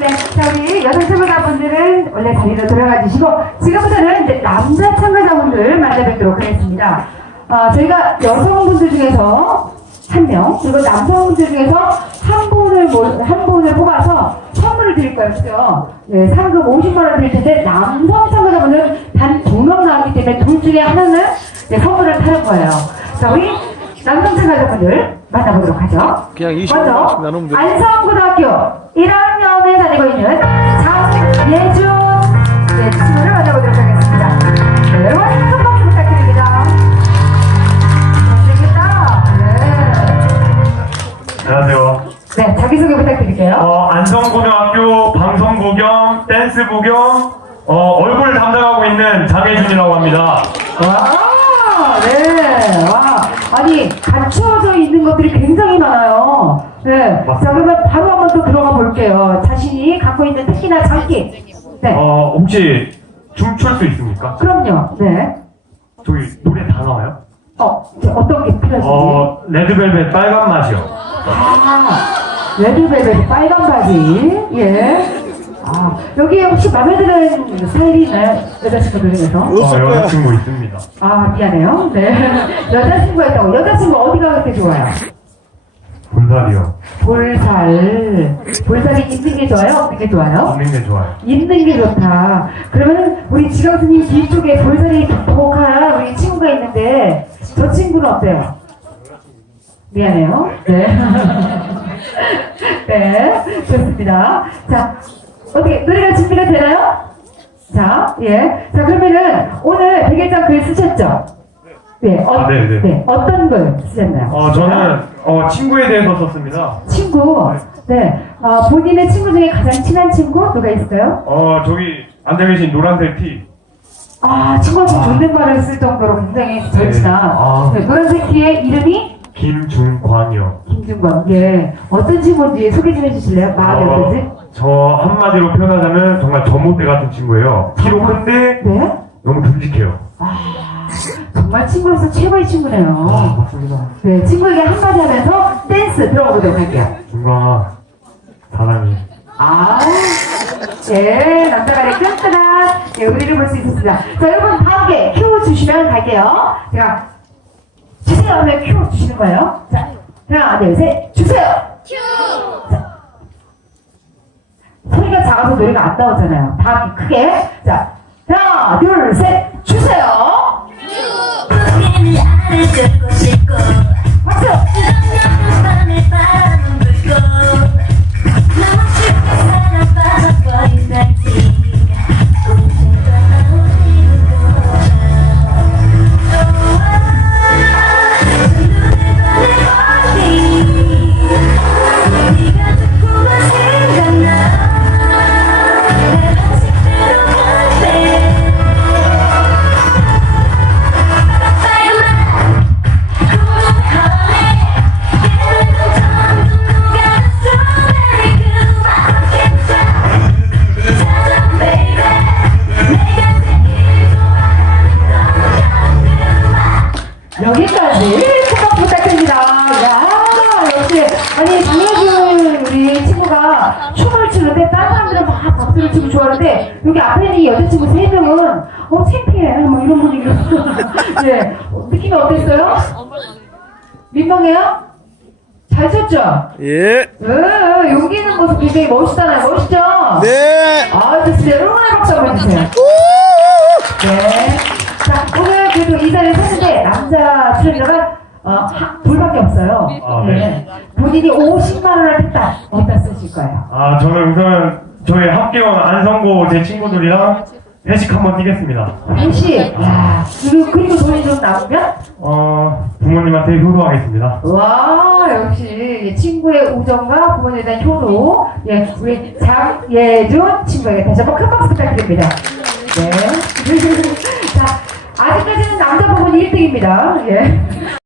네, 자, 우리 여성 참가자분들은 원래 자리로 돌아가 주시고, 지금부터는 이제 남자 참가자분들 만나뵙도록 하겠습니다. 어, 저희가 여성분들 중에서 한 명, 그리고 남성분들 중에서 한 분을, 모- 한 분을 뽑아서 선물을 드릴 거예요. 그죠? 네, 상금 50만원 드릴 텐데, 남성 참가자분들은 단 두 명 나왔기 때문에 둘 중에 하나는 네, 선물을 타는 거예요. 자, 우리 남성 참가자분들 만나보도록 하죠. 그냥 20만 먼저 원씩 나누면 돼. 안성고등학교 1학년에 다니고 있는 장예준 네, 친구를 만나보도록 하겠습니다. 네, 여러분 큰 박수 부탁드립니다. 잘생겼다. 안녕하세요. 네. 네, 자기소개 부탁드릴게요. 어, 안성고등학교 방송부 겸 댄스부 겸 어, 얼굴 담당하고 있는 장혜준이라고 합니다. 와, 네, 와. 아니, 갖추어져 있는 것들이 굉장히 많아요. 네. 자, 그러면 바로 한번 또 들어가 볼게요. 자신이 갖고 있는 특기나 장기. 네. 어, 혹시 춤출 수 있습니까? 그럼요. 네. 저기 노래 다 나와요? 어, 이제 어떤 게 필요하신지. 어, 레드벨벳 빨간 맛이요. 아, 레드벨벳 빨간 바지. 예. 아, 여기 혹시 마음에 드는 스타일이 있나요? 여자친구들 중에서? 어, 여자친구 있습니다. 아, 미안해요. 네. 여자친구가 있다고. 여자친구 어디가 그렇게 좋아요? 볼살이요. 볼살. 볼살이 있는 게 좋아요? 없는 게 좋아요? 있는 게 좋아요. 있는 게 좋다. 그러면 우리 지강수님 뒤쪽에 볼살이 독한 우리 친구가 있는데 저 친구는 어때요? 미안해요. 네. 네, 좋습니다. 자, 어떻게 노래가 준비가 되나요? 자, 예. 자, 그러면은 오늘 백일장 글 쓰셨죠? 네, 어, 아, 네, 네. 어떤 글 쓰셨나요? 어, 저는 어, 친구에 대해서 썼습니다. 친구. 네. 어, 본인의 친구 중에 가장 친한 친구 누가 있어요? 어, 저기 앉아 계신 노란색 티. 아, 친구가 좀 존댓말을 쓸 정도로 굉장히 절친한 아. 네, 노란색 티의 이름이 김준광이요. 김준광. 예. 어떤 친구인지 소개 좀 해주실래요? 마음이 어떤지? 어, 저 한마디로 표현하자면 정말 전봇대 같은 친구예요. 키도 큰데 네. 너무 듬직해요. 아, 정말 친구로서 최고의 친구네요. 아, 맞습니다. 네, 친구에게 한마디 하면서 댄스 들어가 보도록 할게요. 준광아, 사랑해. 아, 예, 남자간의 끈끈한 예, 우리를 볼 수 있었습니다. 자, 여러분, 다음 게 큐 주시면 갈게요. 제가 주세요 하면 큐 주시는 거예요. 자, 하나, 둘, 셋, 주세요! 큐! 자, 소리가 작아서 노래가 안 나오잖아요. 게 크게. 자, 하나, 둘, 셋, 주세요! 여기까지 수박 부탁드립니다. 야, 역시 아니 장혜준 우리 친구가 춤을 추는데 다른 사람들은 막 박수를 치고 좋아하는데 여기 앞에 있는 이 여자친구 세 명은 어 창피해 뭐 이런 분위기로 예 어, 느낌이 어땠어요? 민망해요? 잘 췄죠? 예. 예, 여기 있는 모습 굉장히 멋있잖아요. 멋있죠? 네. 아, 좋습니다. 응원의 박수 한번 해주세요. 출연자가 어, 하- 둘밖에 없어요. 아, 네. 본인이 50만 원을 했다. 어디다 쓰실 거예요? 아, 저는 우선 저희 학교원 안성고 제 친구들이랑 회식 한번 뛰겠습니다. 혹시, 야, 그리고, 그리고 돈이 좀 남으면? 어, 부모님한테 효도하겠습니다. 와, 역시 친구의 우정과 부모님에 대한 효도. 예, 우리 장예준 친구에게 다시 한번 큰 박수 부탁드립니다. 네. 자, 아직까지는 남자 부분이 1등입니다. 예.